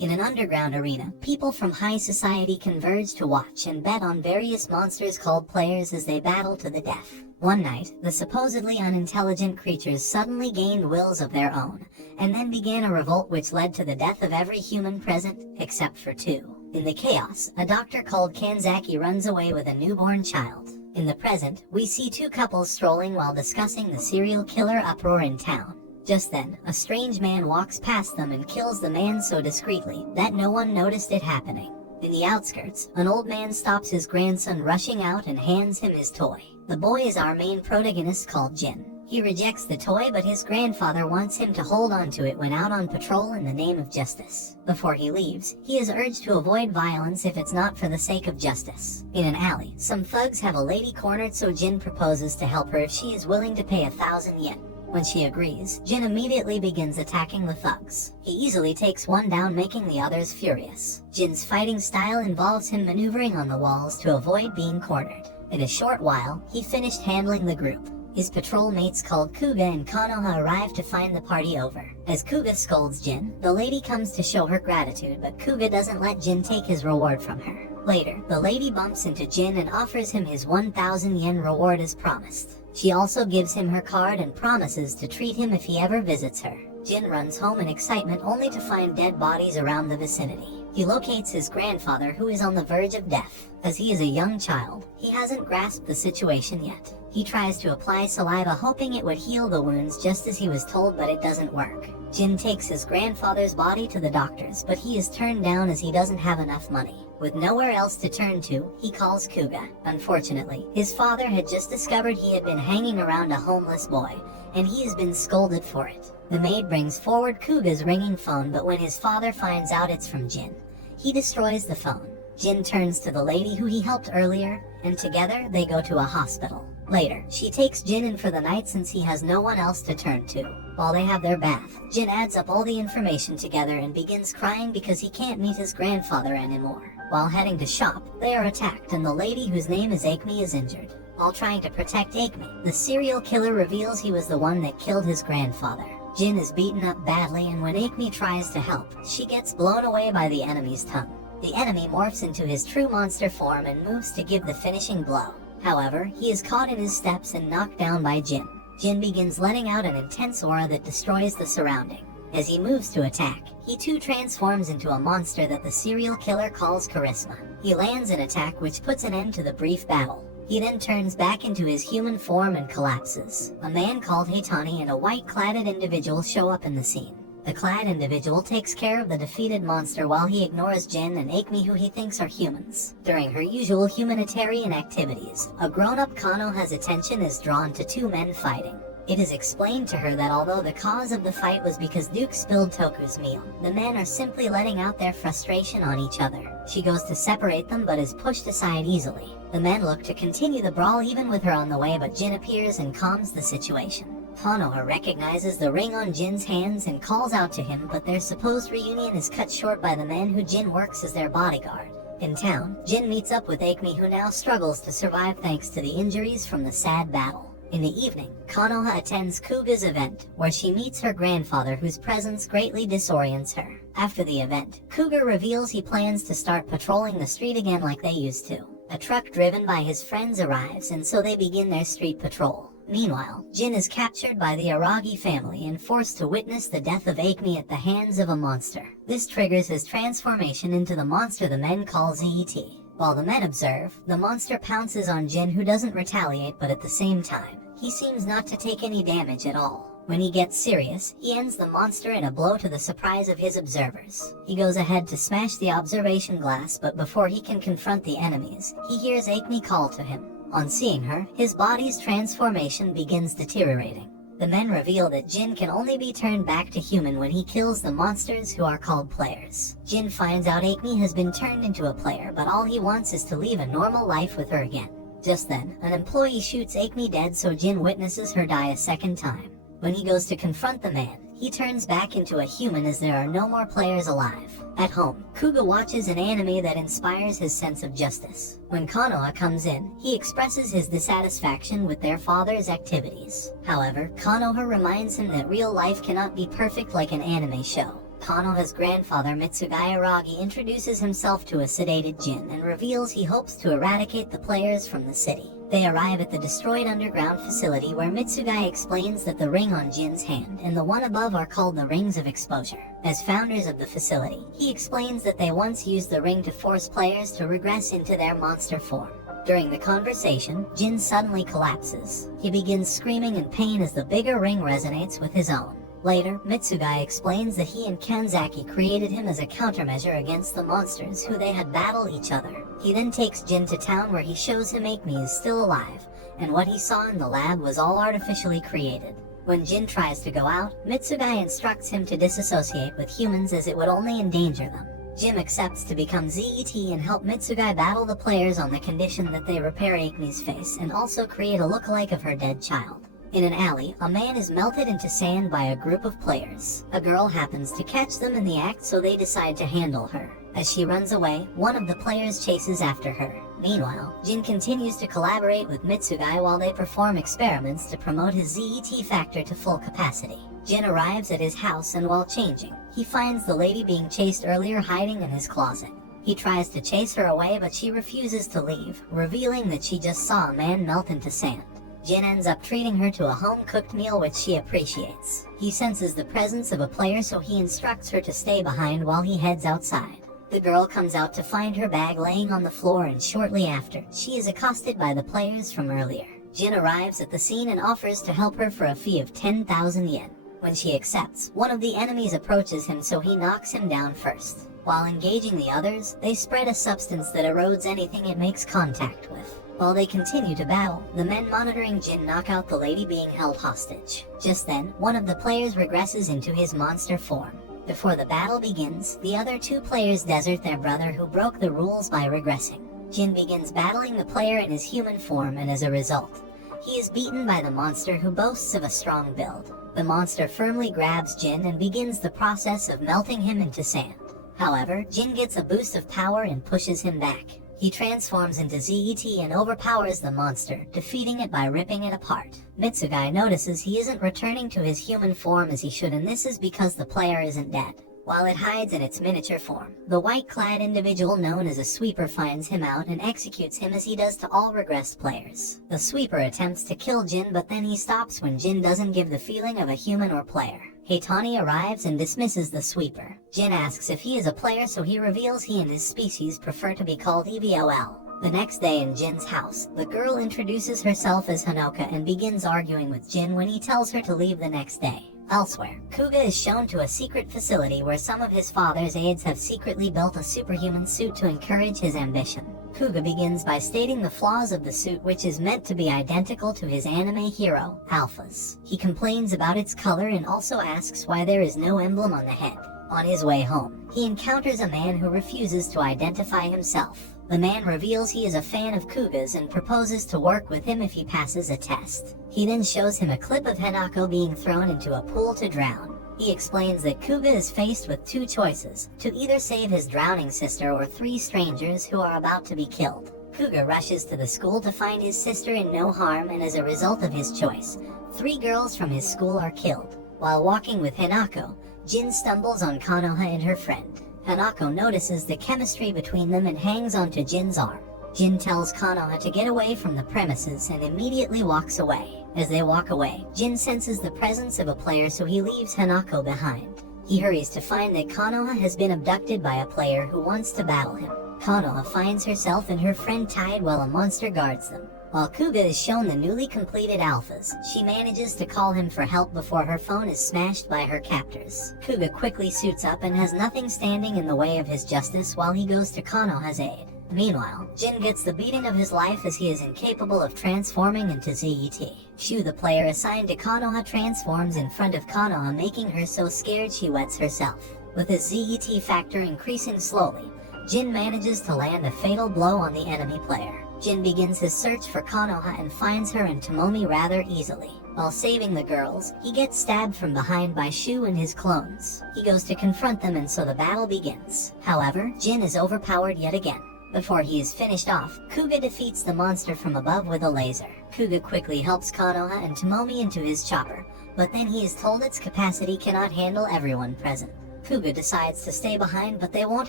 In an underground arena, people from high society converge to watch and bet on various monsters called players as they battle to the death. One night, the supposedly unintelligent creatures suddenly gained wills of their own, and then began a revolt which led to the death of every human present, except for two. In the chaos, a doctor called Kanzaki runs away with a newborn child. In the present, we see two couples strolling while discussing the serial killer uproar in town. Just then, a strange man walks past them and kills the man so discreetly that no one noticed it happening. In the outskirts, an old man stops his grandson rushing out and hands him his toy. The boy is our main protagonist called Jin. He rejects the toy, but his grandfather wants him to hold on to it when out on patrol in the name of justice. Before he leaves, he is urged to avoid violence if it's not for the sake of justice. In an alley, some thugs have a lady cornered, so Jin proposes to help her if she is willing to pay 1,000 yen. When she agrees, Jin immediately begins attacking the thugs. He easily takes one down, making the others furious. Jin's fighting style involves him maneuvering on the walls to avoid being cornered. In a short while, he finished handling the group. His patrol mates called Kuga and Konoha arrive to find the party over. As Kuga scolds Jin, the lady comes to show her gratitude, but Kuga doesn't let Jin take his reward from her. Later, the lady bumps into Jin and offers him his 1,000 yen reward as promised. She also gives him her card and promises to treat him if he ever visits her. Jin runs home in excitement only to find dead bodies around the vicinity. He locates his grandfather, who is on the verge of death. As he is a young child, he hasn't grasped the situation yet. He tries to apply saliva hoping it would heal the wounds just as he was told, but it doesn't work. Jin takes his grandfather's body to the doctors, but he is turned down as he doesn't have enough money. With nowhere else to turn to, he calls Kuga. Unfortunately, his father had just discovered he had been hanging around a homeless boy, and he has been scolded for it. The maid brings forward Kuga's ringing phone, but when his father finds out it's from Jin, he destroys the phone. Jin turns to the lady who he helped earlier, and together they go to a hospital. Later, she takes Jin in for the night since he has no one else to turn to. While they have their bath, Jin adds up all the information together and begins crying because he can't meet his grandfather anymore. While heading to shop, they are attacked and the lady whose name is Akemi is injured. While trying to protect Akemi, the serial killer reveals he was the one that killed his grandfather. Jin is beaten up badly, and when Akemi tries to help, she gets blown away by the enemy's tongue. The enemy morphs into his true monster form and moves to give the finishing blow. However, he is caught in his steps and knocked down by Jin. Jin begins letting out an intense aura that destroys the surrounding. As he moves to attack, he too transforms into a monster that the serial killer calls Charisma. He lands an attack which puts an end to the brief battle. He then turns back into his human form and collapses. A man called Hitani and a white-clad individual show up in the scene. The clad individual takes care of the defeated monster while he ignores Jin and Akemi, who he thinks are humans. During her usual humanitarian activities, a grown-up Konoha's attention is drawn to two men fighting. It is explained to her that although the cause of the fight was because Duke spilled Toku's meal, the men are simply letting out their frustration on each other. She goes to separate them but is pushed aside easily. The men look to continue the brawl even with her on the way, but Jin appears and calms the situation. Konoha recognizes the ring on Jin's hands and calls out to him, but their supposed reunion is cut short by the man who Jin works as their bodyguard. In town, Jin meets up with Akemi, who now struggles to survive thanks to the injuries from the sad battle. In the evening, Konoha attends Kuga's event, where she meets her grandfather, whose presence greatly disorients her. After the event, Kuga reveals he plans to start patrolling the street again like they used to. A truck driven by his friends arrives, and so they begin their street patrol. Meanwhile, Jin is captured by the Aragi family and forced to witness the death of Akemi at the hands of a monster. This triggers his transformation into the monster the men call Zet. While the men observe, the monster pounces on Jin, who doesn't retaliate, but at the same time, he seems not to take any damage at all. When he gets serious, he ends the monster in a blow to the surprise of his observers. He goes ahead to smash the observation glass, but before he can confront the enemies, he hears Akemi call to him. On seeing her, his body's transformation begins deteriorating. The men reveal that Jin can only be turned back to human when he kills the monsters, who are called players. Jin finds out Akemi has been turned into a player, but all he wants is to leave a normal life with her again. Just then, an employee shoots Akemi dead, so Jin witnesses her die a second time. When he goes to confront the man, he turns back into a human as there are no more players alive. At home, Kuga watches an anime that inspires his sense of justice. When Konoha comes in, he expresses his dissatisfaction with their father's activities. However, Konoha reminds him that real life cannot be perfect like an anime show. Konoha's grandfather Mitsugai Aragi introduces himself to a sedated Jin and reveals he hopes to eradicate the players from the city. They arrive at the destroyed underground facility where Mitsugai explains that the ring on Jin's hand and the one above are called the Rings of Exposure. As founders of the facility, he explains that they once used the ring to force players to regress into their monster form. During the conversation, Jin suddenly collapses. He begins screaming in pain as the bigger ring resonates with his own. Later, Mitsugai explains that he and Kanzaki created him as a countermeasure against the monsters who they had battled each other. He then takes Jin to town where he shows him Akemi is still alive, and what he saw in the lab was all artificially created. When Jin tries to go out, Mitsugai instructs him to disassociate with humans as it would only endanger them. Jin accepts to become ZET and help Mitsugai battle the players on the condition that they repair Akemi's face and also create a lookalike of her dead child. In an alley, a man is melted into sand by a group of players. A girl happens to catch them in the act, so they decide to handle her. As she runs away, one of the players chases after her. Meanwhile, Jin continues to collaborate with Mitsugai while they perform experiments to promote his ZET factor to full capacity. Jin arrives at his house and while changing, he finds the lady being chased earlier hiding in his closet. He tries to chase her away but she refuses to leave, revealing that she just saw a man melt into sand. Jin ends up treating her to a home-cooked meal which she appreciates. He senses the presence of a player so he instructs her to stay behind while he heads outside. The girl comes out to find her bag laying on the floor and shortly after, she is accosted by the players from earlier. Jin arrives at the scene and offers to help her for a fee of 10,000 yen. When she accepts, one of the enemies approaches him so he knocks him down first. While engaging the others, they spread a substance that erodes anything it makes contact with. While they continue to battle, the men monitoring Jin knock out the lady being held hostage. Just then, one of the players regresses into his monster form. Before the battle begins, the other two players desert their brother who broke the rules by regressing. Jin begins battling the player in his human form and as a result, he is beaten by the monster who boasts of a strong build. The monster firmly grabs Jin and begins the process of melting him into sand. However, Jin gets a boost of power and pushes him back. He transforms into ZET and overpowers the monster, defeating it by ripping it apart. Mitsugai notices he isn't returning to his human form as he should, and this is because the player isn't dead. While it hides in its miniature form, the white-clad individual known as a sweeper finds him out and executes him as he does to all regressed players. The sweeper attempts to kill Jin, but then he stops when Jin doesn't give the feeling of a human or player. Heitani arrives and dismisses the sweeper. Jin asks if he is a player, so he reveals he and his species prefer to be called EVOL. The next day in Jin's house, the girl introduces herself as Hanoka and begins arguing with Jin when he tells her to leave the next day. Elsewhere, Kuga is shown to a secret facility where some of his father's aides have secretly built a superhuman suit to encourage his ambition. Kuga begins by stating the flaws of the suit, which is meant to be identical to his anime hero, Alpha's. He complains about its color and also asks why there is no emblem on the head. On his way home, he encounters a man who refuses to identify himself. The man reveals he is a fan of Kuga's and proposes to work with him if he passes a test. He then shows him a clip of Hanako being thrown into a pool to drown. He explains that Kuga is faced with two choices, to either save his drowning sister or three strangers who are about to be killed. Kuga rushes to the school to find his sister in no harm, and as a result of his choice, 3 girls from his school are killed. While walking with Hanako, Jin stumbles on Konoha and her friend. Hanako notices the chemistry between them and hangs onto Jin's arm. Jin tells Konoha to get away from the premises and immediately walks away. As they walk away, Jin senses the presence of a player, so he leaves Hanako behind. He hurries to find that Konoha has been abducted by a player who wants to battle him. Konoha finds herself and her friend tied while a monster guards them. While Kuga is shown the newly completed alphas, she manages to call him for help before her phone is smashed by her captors. Kuga quickly suits up and has nothing standing in the way of his justice while he goes to Konoha's aid. Meanwhile, Jin gets the beating of his life as he is incapable of transforming into ZET. Shu, the player assigned to Konoha, transforms in front of Konoha, making her so scared she wets herself. With his ZET factor increasing slowly, Jin manages to land a fatal blow on the enemy player. Jin begins his search for Konoha and finds her and Tomomi rather easily. While saving the girls, he gets stabbed from behind by Shu and his clones. He goes to confront them and so the battle begins. However, Jin is overpowered yet again. Before he is finished off, Kuga defeats the monster from above with a laser. Kuga quickly helps Konoha and Tomomi into his chopper, but then he is told its capacity cannot handle everyone present. Kuga decides to stay behind, but they won't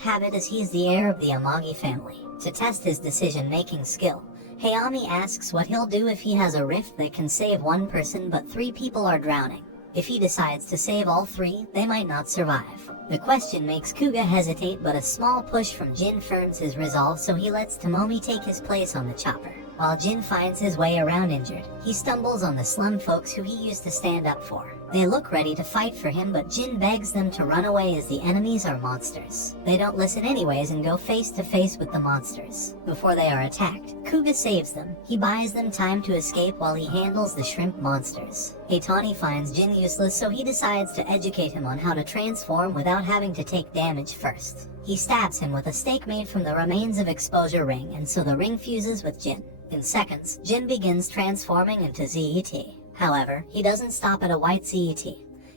have it as he's the heir of the Amagi family. To test his decision-making skill, Hayami asks what he'll do if he has a rift that can save one person but 3 people are drowning. If he decides to save all 3, they might not survive. The question makes Kuga hesitate, but a small push from Jin firms his resolve, so he lets Tomomi take his place on the chopper. While Jin finds his way around injured, he stumbles on the slum folks who he used to stand up for. They look ready to fight for him, but Jin begs them to run away as the enemies are monsters. They don't listen anyways and go face to face with the monsters. Before they are attacked, Kuga saves them. He buys them time to escape while he handles the shrimp monsters. Heitani finds Jin useless, so he decides to educate him on how to transform without having to take damage first. He stabs him with a stake made from the remains of Exposure Ring, and so the ring fuses with Jin. In seconds, Jin begins transforming into ZET. However, he doesn't stop at a white ZET.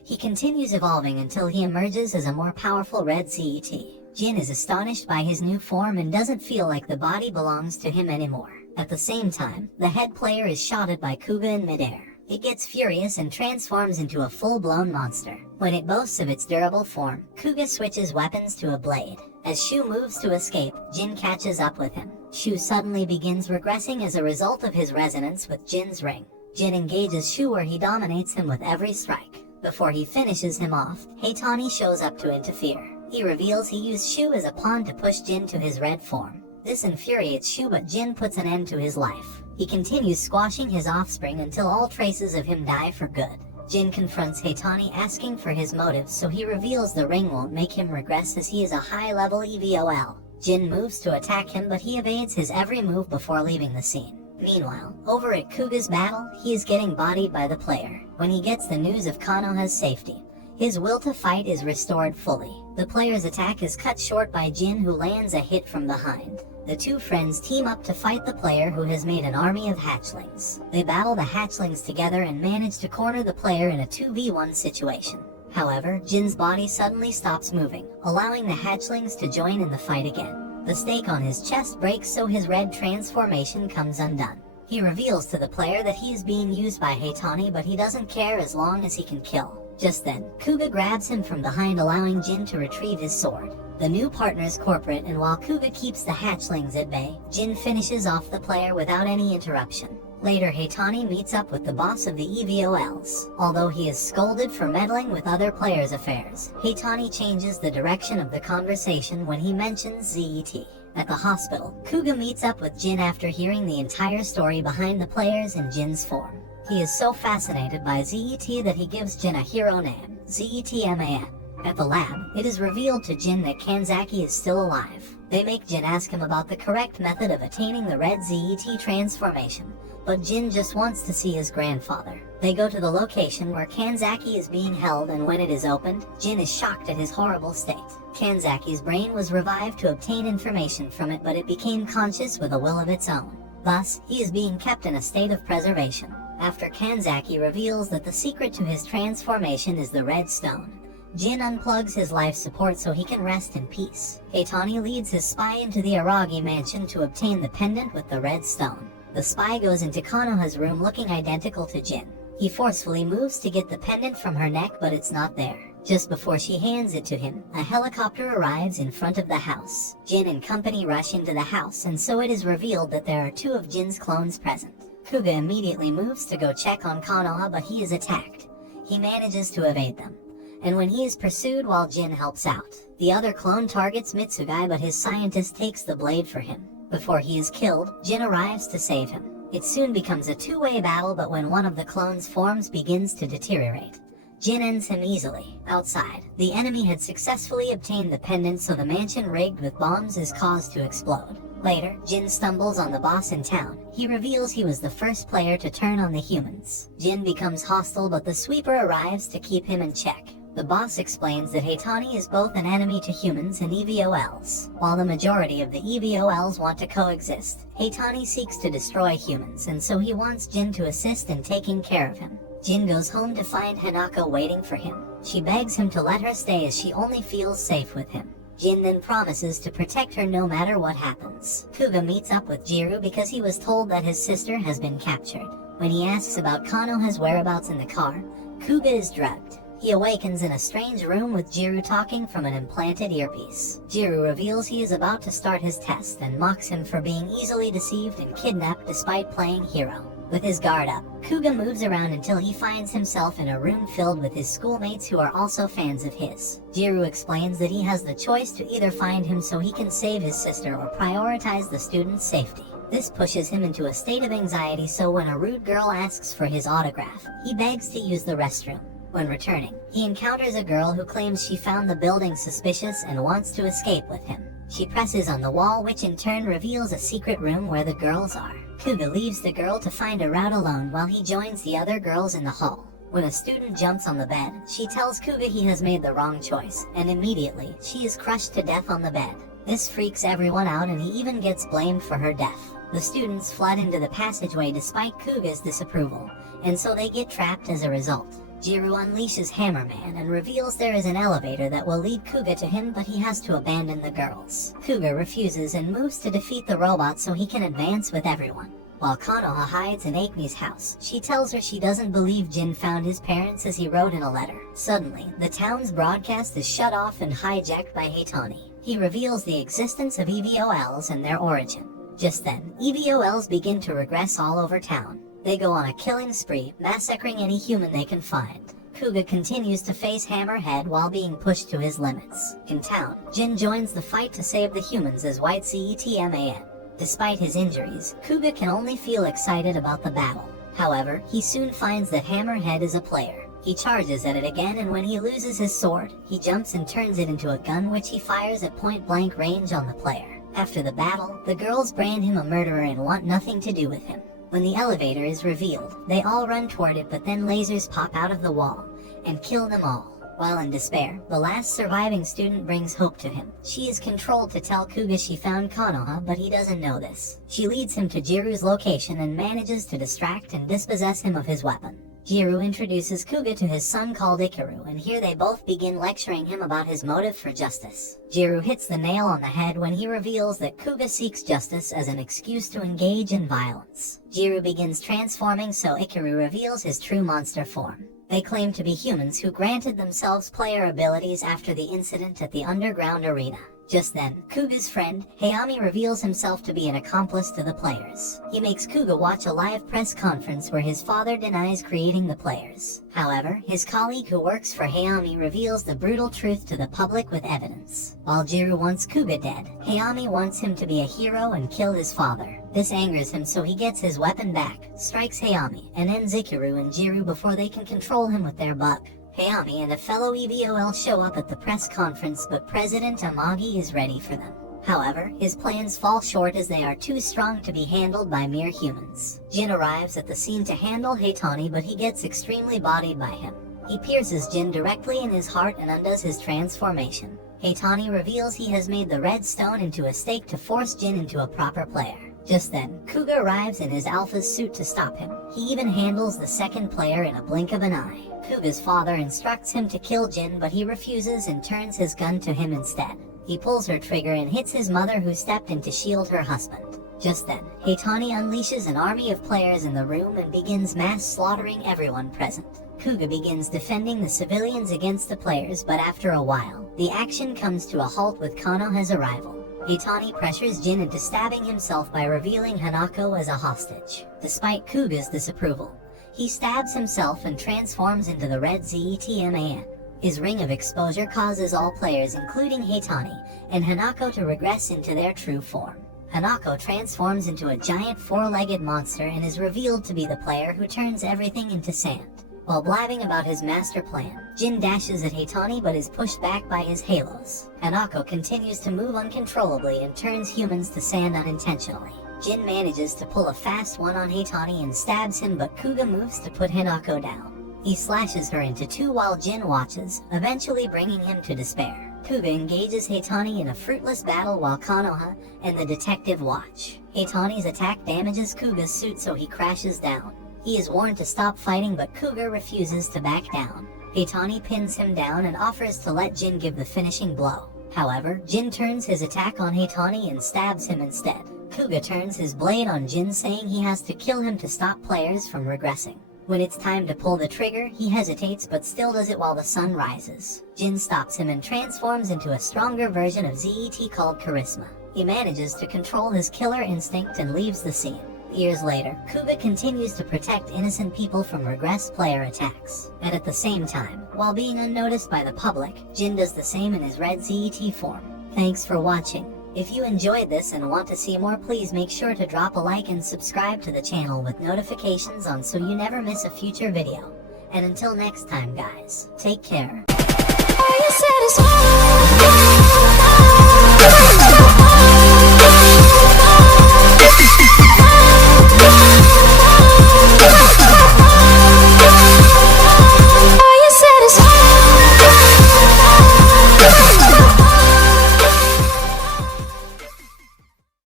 He continues evolving until he emerges as a more powerful red ZET. Jin is astonished by his new form and doesn't feel like the body belongs to him anymore. At the same time, the head player is shotted by Kuga in midair. It gets furious and transforms into a full-blown monster. When it boasts of its durable form, Kuga switches weapons to a blade. As Shu moves to escape, Jin catches up with him. Shu suddenly begins regressing as a result of his resonance with Jin's ring. Jin engages Shu where he dominates him with every strike. Before he finishes him off, Heitani shows up to interfere. He reveals he used Shu as a pawn to push Jin to his red form. This infuriates Shu, but Jin puts an end to his life. He continues squashing his offspring until all traces of him die for good. Jin confronts Heitani asking for his motives, so he reveals the ring won't make him regress as he is a high-level EVOL. Jin moves to attack him, but he evades his every move before leaving the scene. Meanwhile, over at Kuga's battle, he is getting bodied by the player. When he gets the news of Konoha's safety, his will to fight is restored fully. The player's attack is cut short by Jin, who lands a hit from behind. The two friends team up to fight the player, who has made an army of hatchlings. They battle the hatchlings together and manage to corner the player in a 2v1 situation. However, Jin's body suddenly stops moving, allowing the hatchlings to join in the fight again. The stake on his chest breaks, so his red transformation comes undone. He reveals to the player that he is being used by Heitani, but he doesn't care as long as he can kill. Just then, Kuga grabs him from behind, allowing Jin to retrieve his sword. The new partners corporate, and while Kuga keeps the hatchlings at bay, Jin finishes off the player without any interruption. Later, Heitani meets up with the boss of the EVOLs. Although he is scolded for meddling with other players' affairs, Heitani changes the direction of the conversation when he mentions ZET. At the hospital, Kuga meets up with Jin after hearing the entire story behind the players in Jin's form. He is so fascinated by ZET that he gives Jin a hero name, ZETMAN. At the lab, it is revealed to Jin that Kanzaki is still alive. They make Jin ask him about the correct method of attaining the red ZET transformation, but Jin just wants to see his grandfather. They go to the location where Kanzaki is being held, and when it is opened, Jin is shocked at his horrible state. Kanzaki's brain was revived to obtain information from it, but it became conscious with a will of its own. Thus, he is being kept in a state of preservation. After Kanzaki reveals that the secret to his transformation is the red stone, Jin unplugs his life support so he can rest in peace. Heitani leads his spy into the Aragi mansion to obtain the pendant with the red stone. The spy goes into Konoha's room looking identical to Jin. He forcefully moves to get the pendant from her neck, but it's not there. Just before she hands it to him, a helicopter arrives in front of the house. Jin and company rush into the house, and so it is revealed that there are 2 of Jin's clones present. Kuga immediately moves to go check on Konoha, but he is attacked. He manages to evade them, and when he is pursued while Jin helps out, the other clone targets Mitsugai, but his scientist takes the blade for him. Before he is killed, Jin arrives to save him. It soon becomes a two-way battle, but when one of the clones' forms begins to deteriorate, Jin ends him easily. Outside, the enemy had successfully obtained the pendant, so the mansion rigged with bombs is caused to explode. Later, Jin stumbles on the boss in town. He reveals he was the first player to turn on the humans. Jin becomes hostile, but the sweeper arrives to keep him in check. The boss explains that Heitani is both an enemy to humans and EVOLs. While the majority of the EVOLs want to coexist, Heitani seeks to destroy humans, and so he wants Jin to assist in taking care of him. Jin goes home to find Hanako waiting for him. She begs him to let her stay as she only feels safe with him. Jin then promises to protect her no matter what happens. Kuga meets up with Jiru because he was told that his sister has been captured. When he asks about Konoha's whereabouts in the car, Kuga is drugged. He awakens in a strange room with Jiru talking from an implanted earpiece. Jiru reveals he is about to start his test and mocks him for being easily deceived and kidnapped despite playing hero. With his guard up, Kuga moves around until he finds himself in a room filled with his schoolmates who are also fans of his. Jiru explains that he has the choice to either find him so he can save his sister or prioritize the student's safety. This pushes him into a state of anxiety, so when a rude girl asks for his autograph, he begs to use the restroom. When returning, he encounters a girl who claims she found the building suspicious and wants to escape with him. She presses on the wall, which in turn reveals a secret room where the girls are. Kuga leaves the girl to find a route alone while he joins the other girls in the hall. When a student jumps on the bed, she tells Kuga he has made the wrong choice, and immediately, she is crushed to death on the bed. This freaks everyone out and he even gets blamed for her death. The students flood into the passageway despite Kuga's disapproval, and so they get trapped as a result. Jiru unleashes Hammerman and reveals there is an elevator that will lead Kuga to him, but he has to abandon the girls. Kuga refuses and moves to defeat the robot so he can advance with everyone. While Konoha hides in Akemi's house, she tells her she doesn't believe Jin found his parents as he wrote in a letter. Suddenly, the town's broadcast is shut off and hijacked by Heitani. He reveals the existence of EVOLs and their origin. Just then, EVOLs begin to regress all over town. They go on a killing spree, massacring any human they can find. Kuga continues to face Hammerhead while being pushed to his limits. In town, Jin joins the fight to save the humans as White Zetman. Despite his injuries, Kuga can only feel excited about the battle. However, he soon finds that Hammerhead is a player. He charges at it again, and when he loses his sword, he jumps and turns it into a gun which he fires at point-blank range on the player. After the battle, the girls brand him a murderer and want nothing to do with him. When the elevator is revealed, they all run toward it, but then lasers pop out of the wall and kill them all. While in despair, the last surviving student brings hope to him. She is controlled to tell Kuga she found Konoha, but he doesn't know this. She leads him to Jiru's location and manages to distract and dispossess him of his weapon. Jiru introduces Kuga to his son called Ikaru, and here they both begin lecturing him about his motive for justice. Jiru hits the nail on the head when he reveals that Kuga seeks justice as an excuse to engage in violence. Jiru begins transforming, so Ikaru reveals his true monster form. They claim to be humans who granted themselves player abilities after the incident at the underground arena. Just then, Kuga's friend, Hayami, reveals himself to be an accomplice to the players. He makes Kuga watch a live press conference where his father denies creating the players. However, his colleague who works for Hayami reveals the brutal truth to the public with evidence. While Jiru wants Kuga dead, Hayami wants him to be a hero and kill his father. This angers him, so he gets his weapon back, strikes Hayami, and ends Ikaru and Jiru before they can control him with their bug. Hayami and a fellow EVOL show up at the press conference, but President Amagi is ready for them. However, his plans fall short as they are too strong to be handled by mere humans. Jin arrives at the scene to handle Heitani, but he gets extremely bodied by him. He pierces Jin directly in his heart and undoes his transformation. Heitani reveals he has made the red stone into a stake to force Jin into a proper player. Just then, Kuga arrives in his Alpha's suit to stop him. He even handles the second player in a blink of an eye. Kuga's father instructs him to kill Jin, but he refuses and turns his gun to him instead. He pulls her trigger and hits his mother, who stepped in to shield her husband. Just then, Heitani unleashes an army of players in the room and begins mass slaughtering everyone present. Kuga begins defending the civilians against the players, but after a while, the action comes to a halt with Konoha's arrival. Heitani pressures Jin into stabbing himself by revealing Hanako as a hostage. Despite Kuga's disapproval, he stabs himself and transforms into the red Zetman. His ring of exposure causes all players, including Heitani and Hanako, to regress into their true form. Hanako transforms into a giant four-legged monster and is revealed to be the player who turns everything into sand. While blabbing about his master plan, Jin dashes at Heitani but is pushed back by his halos. Hanako continues to move uncontrollably and turns humans to sand unintentionally. Jin manages to pull a fast one on Heitani and stabs him, but Kuga moves to put Hanako down. He slashes her into two while Jin watches, eventually bringing him to despair. Kuga engages Heitani in a fruitless battle while Konoha and the detective watch. Heitani's attack damages Kuga's suit, so he crashes down. He is warned to stop fighting, but Kuga refuses to back down. Heitani pins him down and offers to let Jin give the finishing blow. However, Jin turns his attack on Heitani and stabs him instead. Kuga turns his blade on Jin, saying he has to kill him to stop players from regressing. When it's time to pull the trigger, he hesitates but still does it while the sun rises. Jin stops him and transforms into a stronger version of ZET called Charisma. He manages to control his killer instinct and leaves the scene. Years later, Kuga continues to protect innocent people from regress player attacks. And at the same time, while being unnoticed by the public, Jin does the same in his red ZET form. Thanks for watching. If you enjoyed this and want to see more, please make sure to drop a like and subscribe to the channel with notifications on so you never miss a future video. And until next time guys, take care. Are you satisfied?